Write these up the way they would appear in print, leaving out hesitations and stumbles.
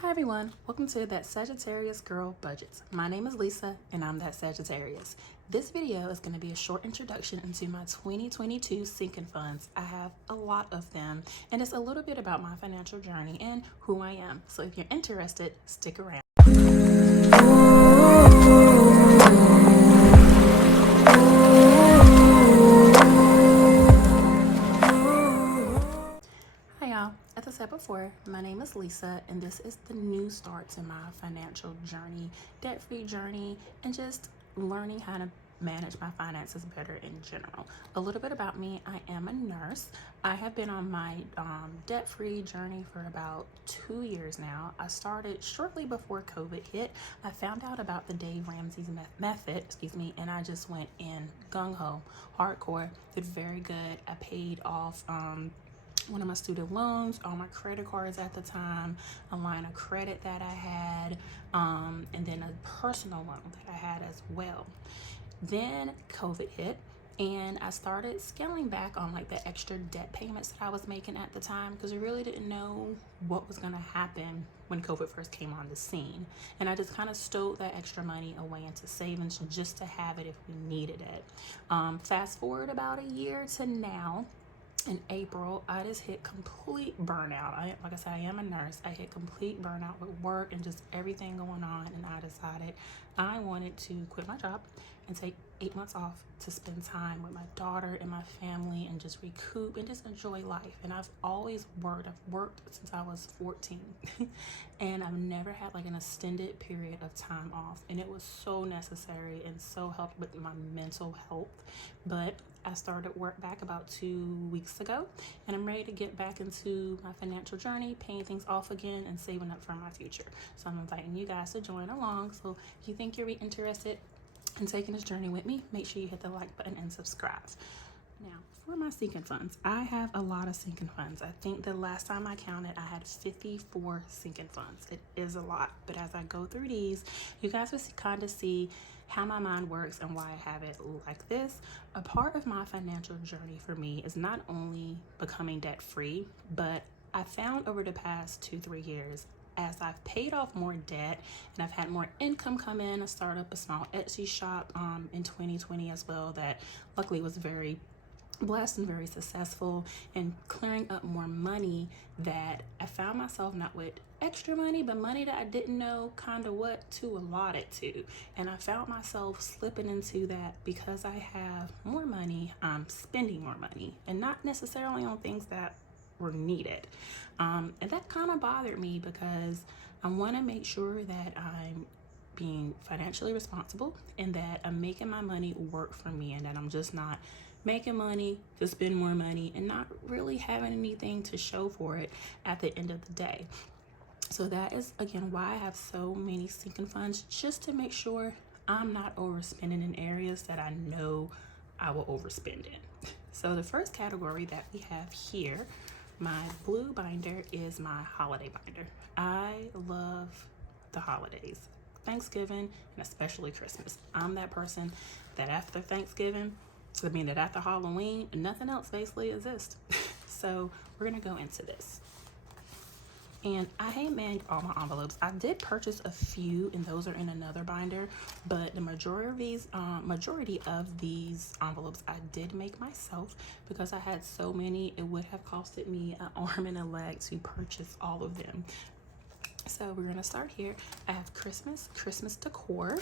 Hi everyone, welcome to That Sagittarius Girl Budgets. My name is Leesa and I'm That Sagittarius. This video is going to be a short introduction into my 2022 sinking funds. I have a lot of them and it's a little bit about my financial journey and who I am. So if you're interested, stick around. As I said before, my name is Leesa and this is the new start to my financial journey, debt-free journey, and just learning how to manage my finances better in general. A little bit about me: I am a nurse. I have been on my debt-free journey for about 2 years now. I started shortly before COVID hit. I found out about the Dave Ramsey's method, and I just went in gung-ho, hardcore. Did very good. I paid off one of my student loans, all my credit cards at the time, a line of credit that I had, and then a personal loan that I had as well. Then COVID hit and I started scaling back on like the extra debt payments that I was making at the time because I really didn't know what was going to happen when COVID first came on the scene. And I just kind of stowed that extra money away into savings just to have it if we needed it. Fast forward about a year to now. In April, I just hit complete burnout. Like I said, I am a nurse. I hit complete burnout with work and just everything going on. And I decided I wanted to quit my job and take 8 months off to spend time with my daughter and my family and just recoup and just enjoy life. And I've always worked. I've worked since I was 14 and I've never had like an extended period of time off. And it was so necessary and so helped with my mental health. But I started work back about 2 weeks ago and I'm ready to get back into my financial journey, paying things off again and saving up for my future. So I'm inviting you guys to join along. So if you think you're interested in taking this journey with me, make sure you hit the like button and subscribe. Now, for my sinking funds, I have a lot of sinking funds. I think the last time I counted, I had 54 sinking funds. It is a lot, but as I go through these, you guys will kind of see how my mind works and why I have it like this. A part of my financial journey for me is not only becoming debt-free, but I found over the past 2-3 years, as I've paid off more debt and I've had more income come in, I started up a small Etsy shop in 2020 as well that luckily was very blessed and very successful, and clearing up more money, that I found myself not with extra money, but money that I didn't know kind of what to allot it to. And I found myself slipping into that because I have more money, I'm spending more money and not necessarily on things that were needed. And that kind of bothered me because I want to make sure that I'm being financially responsible and that I'm making my money work for me and that I'm just not making money to spend more money and not really having anything to show for it at the end of the day. So that is again why I have so many sinking funds, just to make sure I'm not overspending in areas that I know I will overspend in. So the first category that we have here, my blue binder, is my holiday binder. I love the holidays, Thanksgiving and especially Christmas. I'm that person that after Thanksgiving, that after Halloween, nothing else basically exists. So we're gonna go into this. And I handmade all my envelopes. I did purchase a few and those are in another binder, but the majority of these envelopes I did make myself because I had so many, it would have costed me an arm and a leg to purchase all of them. So we're gonna start here. I have Christmas decor,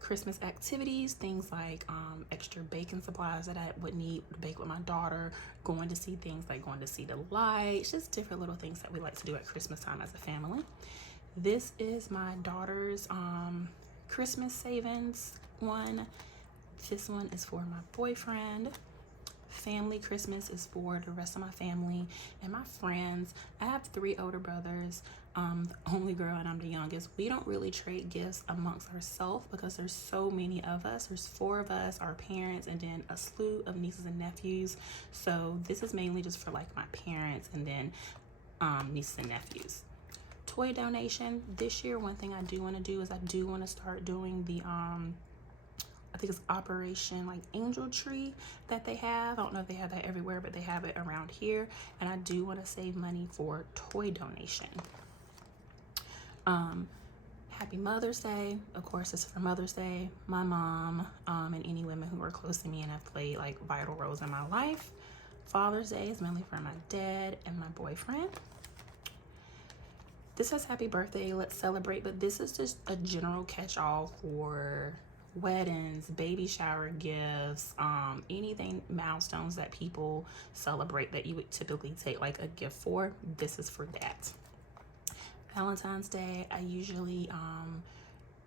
Christmas activities, things like extra baking supplies that I would need to bake with my daughter, going to see things like going to see the lights, just different little things that we like to do at Christmas time as a family. This is my daughter's Christmas savings one. This one is for my boyfriend. Family Christmas is for the rest of my family and my friends. I have 3 older brothers, the only girl, and I'm the youngest. We don't really trade gifts amongst ourselves because there's so many of us. There's 4 of us, our parents, and then a slew of nieces and nephews. So this is mainly just for like my parents and then nieces and nephews. Toy donation this year, one thing I do want to do is I do want to start doing the I think it's Operation like Angel Tree that they have. I don't know if they have that everywhere, but they have it around here. And I do want to save money for toy donation. Happy Mother's Day. Of course, it's for Mother's Day. My mom, and any women who are close to me and have played like vital roles in my life. Father's Day is mainly for my dad and my boyfriend. This says happy birthday, let's celebrate, but this is just a general catch-all for weddings, baby shower gifts, anything, milestones that people celebrate that you would typically take like a gift for. This is for that. Valentine's Day, I usually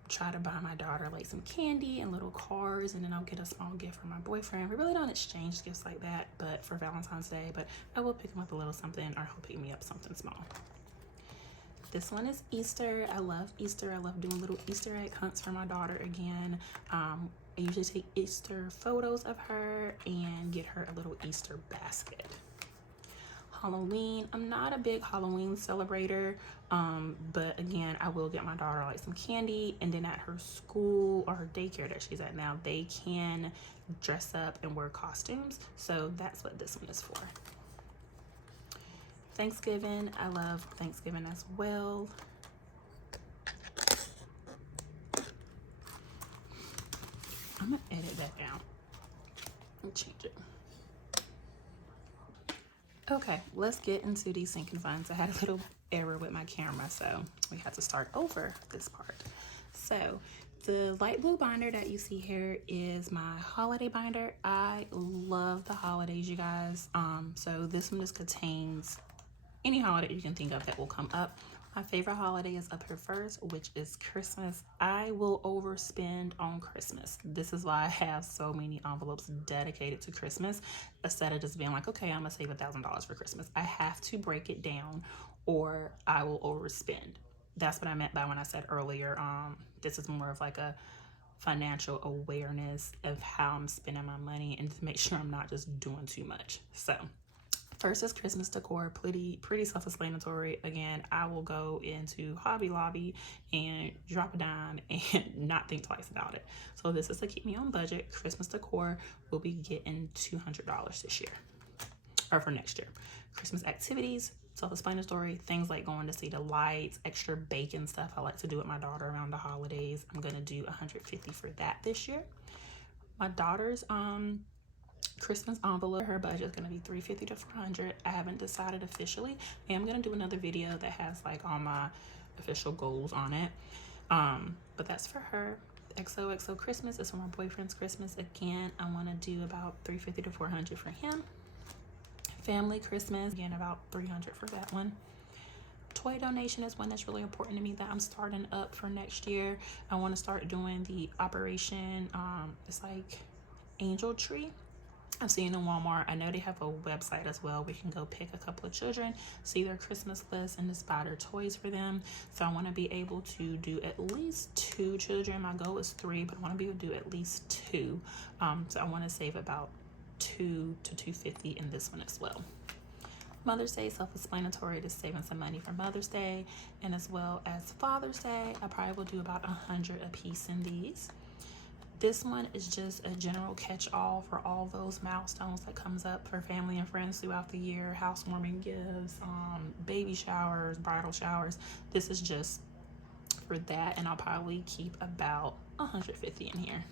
try to buy my daughter like some candy and little cards, and then I'll get a small gift for my boyfriend. We really don't exchange gifts like that, but for Valentine's Day, but I will pick him up a little something, or he'll pick me up something small. This one is Easter. I love Easter. I love doing little Easter egg hunts for my daughter again. I usually take Easter photos of her and get her a little Easter basket. Halloween, I'm not a big Halloween celebrator, but again, I will get my daughter like some candy, and then at her school or her daycare that she's at now, they can dress up and wear costumes, so that's what this one is for. Thanksgiving, I love Thanksgiving as well. I'm gonna edit that down and change it. Okay, let's get into these sinking funds. I had a little error with my camera, so we had to start over this part. So the light blue binder that you see here is my holiday binder. I love the holidays, you guys. So this one just contains any holiday you can think of that will come up. My favorite holiday is up here first, which is Christmas. I will overspend on Christmas. This is why I have so many envelopes dedicated to Christmas, instead of just being like, okay, I'm gonna save $1,000 for Christmas. I have to break it down or I will overspend. That's what I meant by when I said earlier, this is more of like a financial awareness of how I'm spending my money and to make sure I'm not just doing too much. So first is Christmas decor, pretty self-explanatory. Again, I will go into Hobby Lobby and drop a dime and not think twice about it. So this is to keep me on budget. Christmas decor will be getting $200 this year, or for next year. Christmas activities, self-explanatory, things like going to see the lights, extra baking stuff I like to do with my daughter around the holidays. I'm gonna do $150 for that this year. My daughter's Christmas envelope, her budget is going to be $350 to $400. I haven't decided officially. I am going to do another video that has like all my official goals on it. But that's for her. XOXO Christmas is for my boyfriend's Christmas. Again, I want to do about $350 to $400 for him. Family Christmas, again, about $300 for that one. Toy donation is one that's really important to me that I'm starting up for next year. I want to start doing the operation, it's like Angel Tree. I've seen in Walmart. I know they have a website as well. We can go pick a couple of children, see their Christmas list, and just buy their toys for them. So I want to be able to do at least 2 children. My goal is 3, but I want to be able to do at least 2. So I want to save about $200 to $250 in this one as well. Mother's Day, self-explanatory, just saving some money for Mother's Day, and as well as Father's Day. I probably will do about 100 a piece in these. This one is just a general catch-all for all those milestones that comes up for family and friends throughout the year, housewarming gifts, baby showers, bridal showers. This is just for that, and I'll probably keep about 150 in here.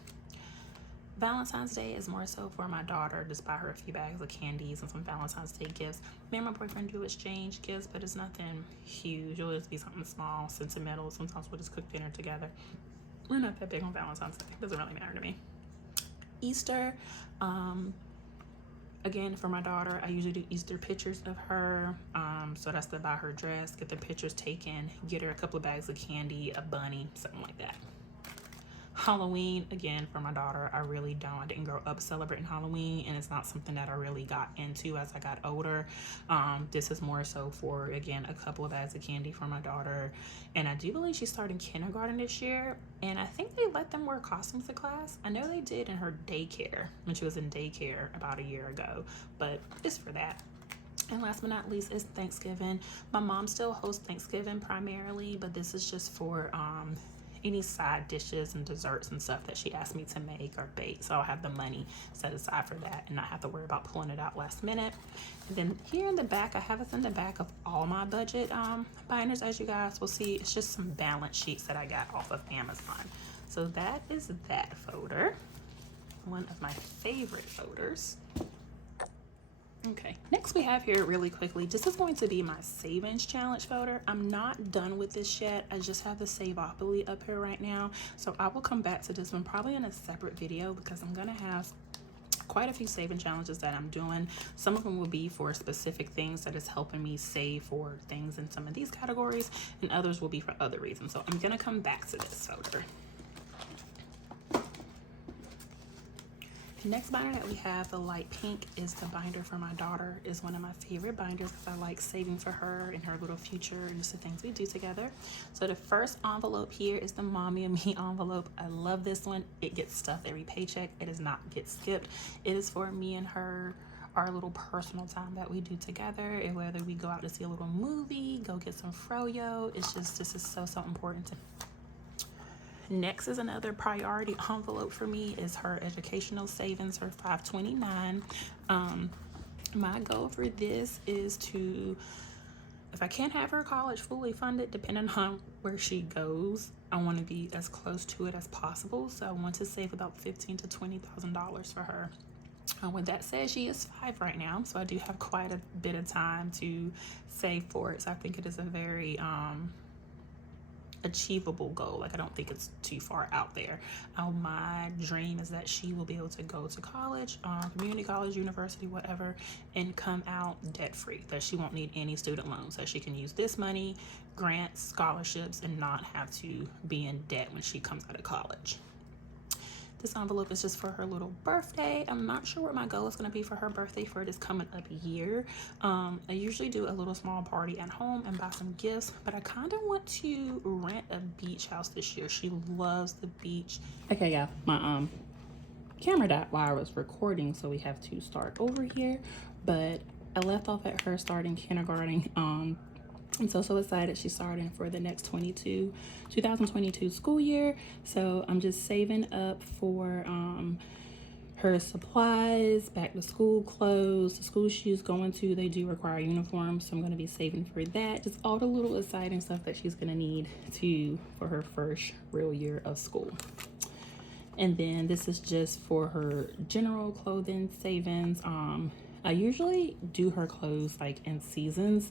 Valentine's Day is more so for my daughter, just buy her a few bags of candies and some Valentine's Day gifts. Me and my boyfriend do exchange gifts, but it's nothing huge. It'll just be something small, sentimental. Sometimes we'll just cook dinner together. We're not that big on Valentine's Day. It doesn't really matter to me. Easter, again, for my daughter, I usually do Easter pictures of her. So that's to buy her dress, get the pictures taken, get her a couple of bags of candy, a bunny, something like that. Halloween, again, for my daughter, I didn't grow up celebrating Halloween, and it's not something that I really got into as I got older. This is more so for, again, a couple of bags of candy for my daughter, and I do believe she's starting kindergarten this year, and I think they let them wear costumes to class. I know they did in her daycare when she was in daycare about a year ago, but it's for that. And last but not least is Thanksgiving. My mom still hosts Thanksgiving primarily, but this is just for any side dishes and desserts and stuff that she asked me to make or bake. So I'll have the money set aside for that and not have to worry about pulling it out last minute. And then here in the back, I have this in the back of all my budget binders. As you guys will see, it's just some balance sheets that I got off of Amazon. So that is that folder, one of my favorite folders. Okay, next we have here really quickly, this is going to be my savings challenge folder. I'm not done with this yet. I just have the Saveopoly up here right now. So I will come back to this one probably in a separate video because I'm gonna have quite a few saving challenges that I'm doing. Some of them will be for specific things that is helping me save for things in some of these categories, and others will be for other reasons. So I'm gonna come back to this folder. The next binder that we have, the light pink, is the binder for my daughter. Is one of my favorite binders because I like saving for her and her little future and just the things we do together. So the first envelope here is the Mommy and Me envelope. I love this one. It gets stuffed every paycheck. It does not get skipped. It is for me and her, our little personal time that we do together, and whether we go out to see a little movie, go get some froyo, it's just, this is so important to me. Next is another priority envelope for me, is her educational savings, her $529. My goal for this is to, if I can't have her college fully funded, depending on where she goes, I want to be as close to it as possible. So I want to save about $15,000 to $20,000 for her. With that said, she is 5 right now, so I do have quite a bit of time to save for it. So I think it is a very achievable goal. Like, I don't think it's too far out there. My dream is that she will be able to go to college, community college, university, whatever, and come out debt free, that she won't need any student loans, that she can use this money, grants, scholarships, and not have to be in debt when she comes out of college. This envelope is just for her little birthday. I'm not sure what my goal is going to be for her birthday for this coming up year. I usually do a little small party at home and buy some gifts, but I kind of want to rent a beach house this year. She loves the beach. Okay, yeah, my camera died while I was recording, so we have to start over here. But I left off at her starting kindergarten. I'm so excited. She's starting for the next 2022 school year. So I'm just saving up for her supplies, back to school clothes, the school she's going to, they do require uniforms. So I'm going to be saving for that. Just all the little exciting stuff that she's going to need for her first real year of school. And then this is just for her general clothing savings. I usually do her clothes like in seasons.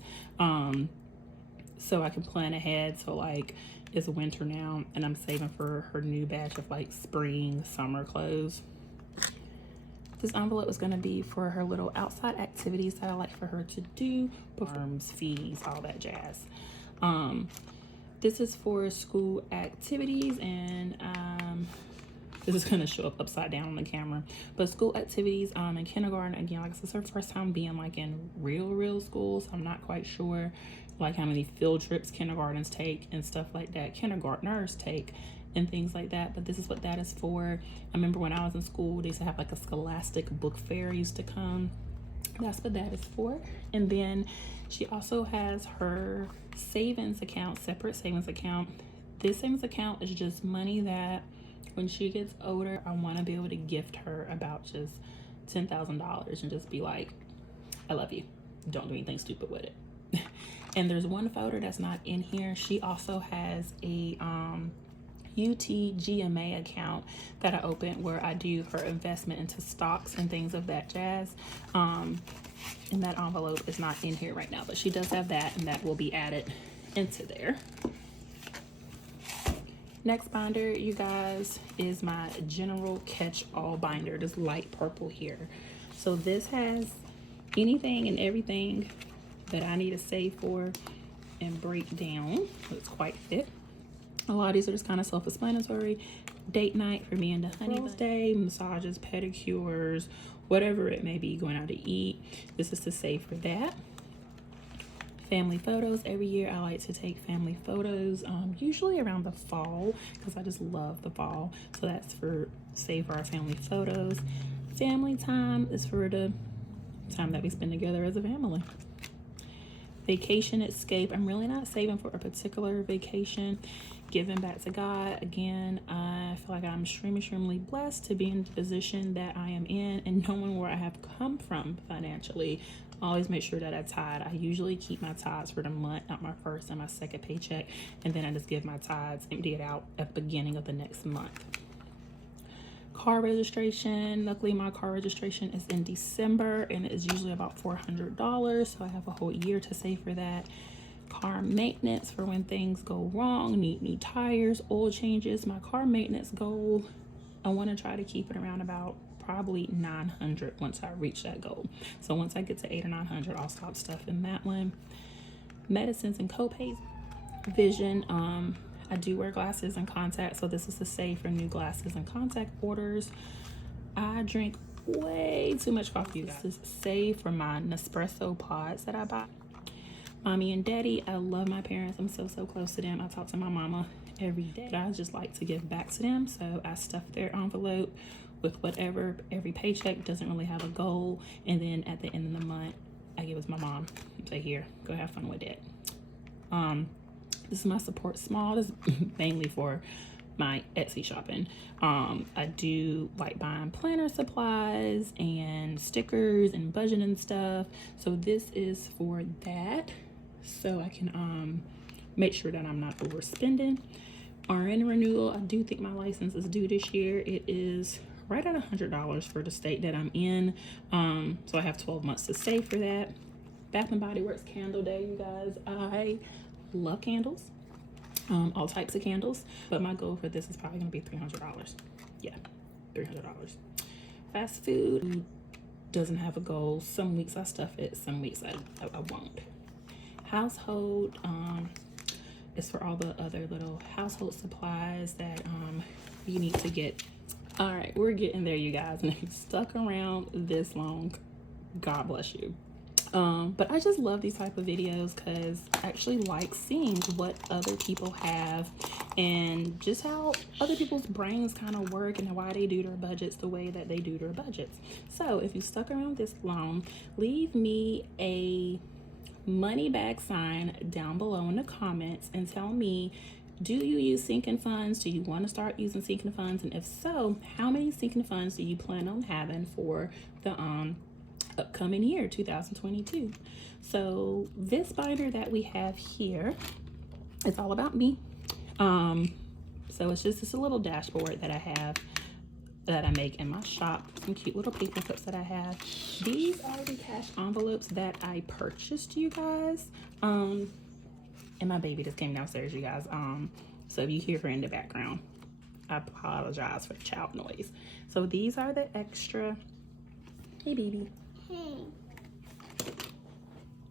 So I can plan ahead. So like, it's winter now and I'm saving for her new batch of like spring, summer clothes. This envelope is going to be for her little outside activities that I like for her to do, performs, fees, all that jazz. This is for school activities, and this is going to show up upside down on the camera, but school activities in kindergarten. Again, like, this is her first time being like in real school, so I'm not quite sure like how many field trips kindergartens take and stuff like that, kindergartners take and things like that. But this is what that is for. I remember when I was in school, they used to have like a scholastic book fair used to come. That's what that is for. And then she also has her savings account, separate savings account. This savings account is just money that when she gets older, I want to be able to gift her about just $10,000 and just be like, I love you. Don't do anything stupid with it. And there's one folder that's not in here. She also has a UTGMA account that I opened where I do her investment into stocks and things of that jazz. And that envelope is not in here right now, but she does have that, and that will be added into there. Next binder, you guys, is my general catch-all binder, this light purple here. So this has anything and everything that I need to save for and break down. It's quite thick. A lot of these are just kind of self-explanatory. Date night for me and the honey day, massages, pedicures, whatever it may be, going out to eat. This is to save for that. Family photos. Every year I like to take family photos, usually around the fall, because I just love the fall. So that's for save for our family photos. Family time is for the time that we spend together as a family. Vacation escape. I'm really not saving for a particular vacation. Giving back to God. Again, I feel like I'm extremely blessed to be in the position that I am in, and knowing where I have come from financially. Always make sure that I tithe. I usually keep my tithes for the month, not my first and my second paycheck, and then I just give my tithes, empty it out at the beginning of the next month. Car registration. Luckily, my car registration is in December, and it is usually about $400, so I have a whole year to save for that. Car maintenance for when things go wrong, need new tires, oil changes. My car maintenance goal, I want to try to keep it around about probably 900 once I reach that goal. So once I get to 800 or 900, I'll stop stuffing that one. Medicines and copays. Vision. I do wear glasses and contacts, so this is to save for new glasses and contact orders. I drink way too much coffee. This is save for my Nespresso pods that I buy. Mommy and daddy, I love my parents. I'm so close to them. I talk to my mama every day. I just like to give back to them, so I stuff their envelope with whatever. Every paycheck doesn't really have a goal, and then at the end of the month, I give it to my mom and say, here, go have fun with it. This is my support small. This is mainly for my Etsy shopping. I do like buying planner supplies and stickers and budgeting stuff, so this is for that, so I can make sure that I'm not overspending. RN renewal. I do think my license is due this year. It is right at $100 for the state that I'm in, so I have 12 months to save for that. Bath and Body Works candle day, you guys. I love candles, all types of candles, but my goal for this is probably gonna be $300. Yeah, $300. Fast food doesn't have a goal. Some weeks I stuff it, some weeks I won't. Household is for all the other little household supplies that you need to get. All right, we're getting there, you guys, and if you've stuck around this long, God bless you. But I just love these type of videos because I actually like seeing what other people have and just how other people's brains kind of work and why they do their budgets the way that they do their budgets. So if you stuck around this long, leave me a money bag sign down below in the comments and tell me, do you use sinking funds? Do you want to start using sinking funds? And if so, how many sinking funds do you plan on having for the upcoming year, 2022? So this binder that we have here is all about me. So it's just a little dashboard that I have that I make in my shop. Some cute little paper clips that I have. These are the cash envelopes that I purchased, you guys. And my baby just came downstairs, you guys. So if you hear her in the background, I apologize for the child noise. So these are the extra. Hey, baby. Hey.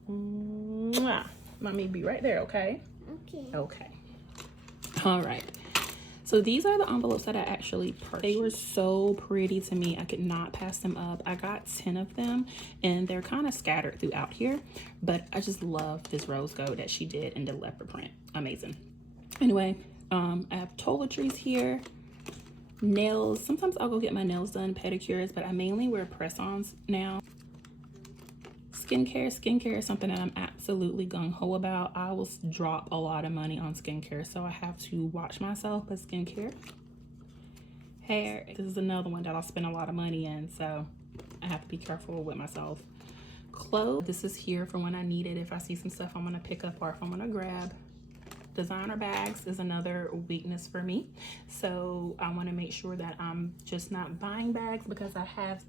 Mwah. Mommy be right there, okay? Okay. Okay. All right. So these are the envelopes that I actually purchased. They were so pretty to me. I could not pass them up. I got 10 of them, and they're kind of scattered throughout here, but I just love this rose gold that she did in the leopard print. Amazing. Anyway, I have toiletries here. Nails. Sometimes I'll go get my nails done, pedicures, but I mainly wear press-ons now. Skincare is something that I'm absolutely gung-ho about. I will drop a lot of money on skincare, so I have to watch myself with skincare. Hair, this is another one that I'll spend a lot of money in, so I have to be careful with myself. Clothes, this is here for when I need it, if I see some stuff I'm gonna pick up or if I'm gonna grab. Designer bags is another weakness for me, so I want to make sure that I'm just not buying bags because I have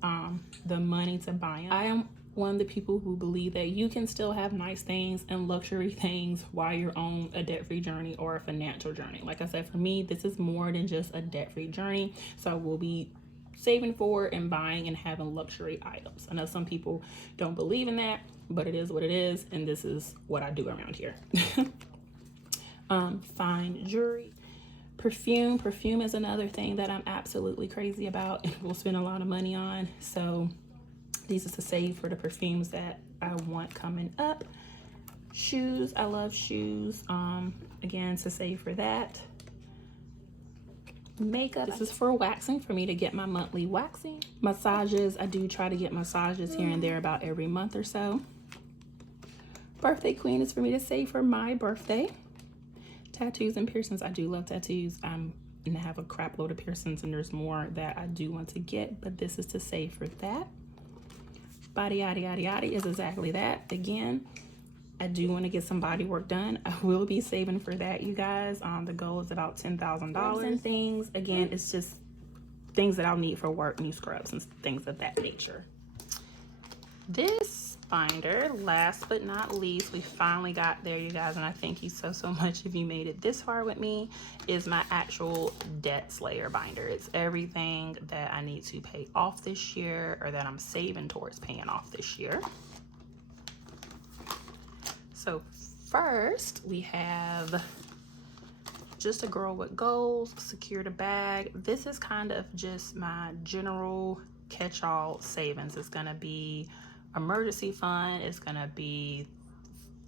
the money to buy them. I am one of the people who believe that you can still have nice things and luxury things while you're on a debt-free journey or a financial journey. Like I said, for me, this is more than just a debt-free journey, so I will be saving for and buying and having luxury items. I know some people don't believe in that, but it is what it is, and this is what I do around here. Fine jewelry. Perfume is another thing that I'm absolutely crazy about and will spend a lot of money on. So these is to save for the perfumes that I want coming up. Shoes, I love shoes. Again, to save for that. Makeup, this is for waxing, for me to get my monthly waxing. Massages, I do try to get massages here and there about every month or so. birthday queen is for me to save for my birthday. Tattoos and piercings. I do love tattoos. And I have a crap load of piercings, and there's more that I do want to get, but this is to save for that. Body yada yada yada is exactly that. Again, I do want to get some body work done. I will be saving for that, you guys. The goal is about $10,000 and things. Again, it's just things that I'll need for work, new scrubs and things of that nature. This binder, last but not least, we finally got there, you guys, and I thank you so much if you made it this far with me, is my actual debt slayer binder. It's everything that I need to pay off this year, or that I'm saving towards paying off this year. So first we have Just a Girl with Goals, Secure the Bag. This is kind of just my general catch-all savings. It's gonna be emergency fund. It's gonna be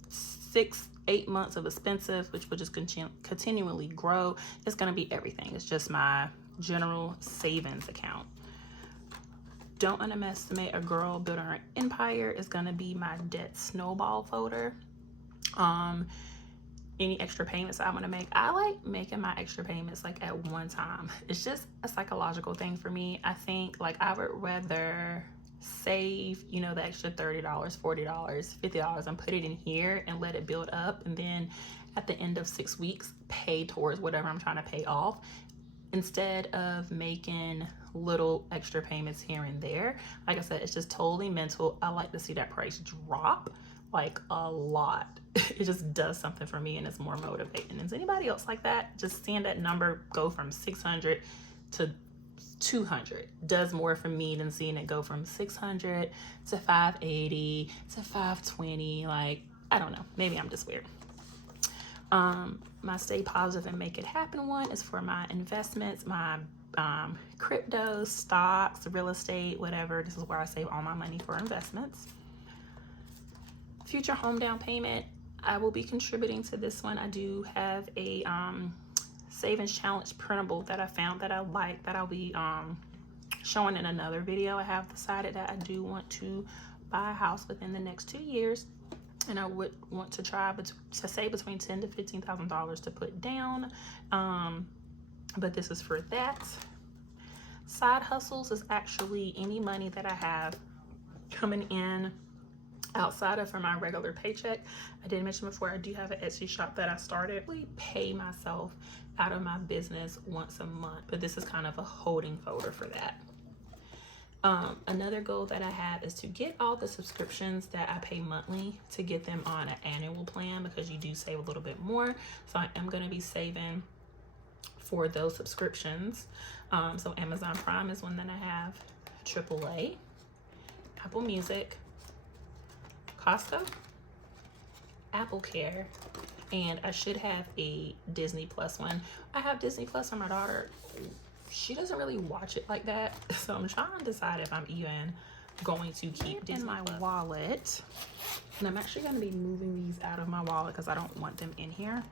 6-8 months of expenses, which will just continually grow. It's gonna be everything. It's just my general savings account. Don't underestimate a girl building her empire. Is gonna be my debt snowball folder. Any extra payments I want to make, I like making my extra payments like at one time. It's just a psychological thing for me. I think like I would rather save, you know, the extra $30, $40, $50 and put it in here and let it build up, and then at the end of 6 weeks pay towards whatever I'm trying to pay off, instead of making little extra payments here and there. Like I said, it's just totally mental. I like to see that price drop like a lot. It just does something for me, and it's more motivating. Is anybody else like that? Just seeing that number go from 600 to 200 does more for me than seeing it go from 600 to 580 to 520. Like, I don't know, maybe I'm just weird. My Stay Positive and Make It Happen one is for my investments, my crypto, stocks, real estate, whatever. This is where I save all my money for investments. Future home down payment, I will be contributing to this one. I do have a savings challenge printable that I found that I like, that I'll be showing in another video. I have decided that I do want to buy a house within the next 2 years, and I would want to try to save between $10,000 to $15,000 to put down, but this is for that. Side hustles is actually any money that I have coming in outside of from my regular paycheck. I did mention before, I do have an Etsy shop that I started. I pay myself out of my business once a month, but this is kind of a holding folder for that. Another goal that I have is to get all the subscriptions that I pay monthly, to get them on an annual plan, because you do save a little bit more. So I am going to be saving for those subscriptions. So Amazon Prime is one that I have, AAA, Apple Music, Costco, Apple Care, and I should have a Disney Plus one. I have Disney Plus for my daughter. She doesn't really watch it like that, so I'm trying to decide if I'm even going to keep Disney in my wallet. And I'm actually going to be moving these out of my wallet because I don't want them in here.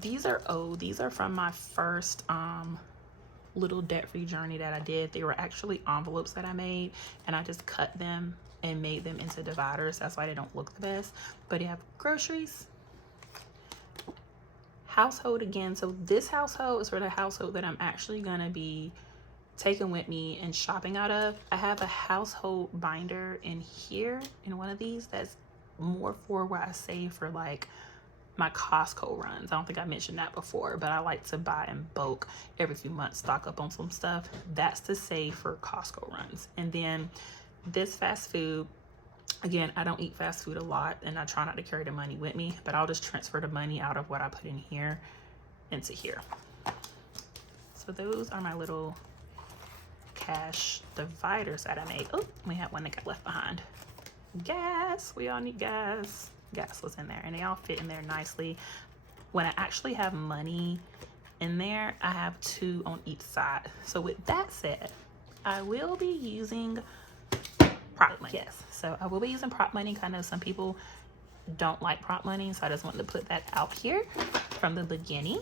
These are from my first little debt-free journey that I did. They were actually envelopes that I made, and I just cut them and made them into dividers. That's why they don't look the best. But you have groceries, household again. So this household is for the household that I'm actually gonna be taking with me and shopping out of. I have a household binder in here, in one of these, that's more for where I save for like my Costco runs. I don't think I mentioned that before, but I like to buy in bulk every few months, stock up on some stuff. That's to save for Costco runs. And then this fast food, again, I don't eat fast food a lot, and I try not to carry the money with me, but I'll just transfer the money out of what I put in here into here. So those are my little cash dividers that I made. Oh, we had one that got left behind. Gas, we all need gas. Gas was in there, and they all fit in there nicely. When I actually have money in there, I have 2 on each side. So with that said, I will be using prop money. Yes, so I will be using prop money. I know some people don't like prop money, so I just wanted to put that out here from the beginning.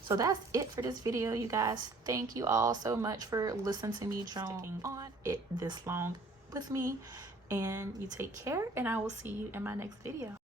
So that's it for this video, you guys. Thank you all so much for listening to me sticking on it this long with me, and you take care, and I will see you in my next video.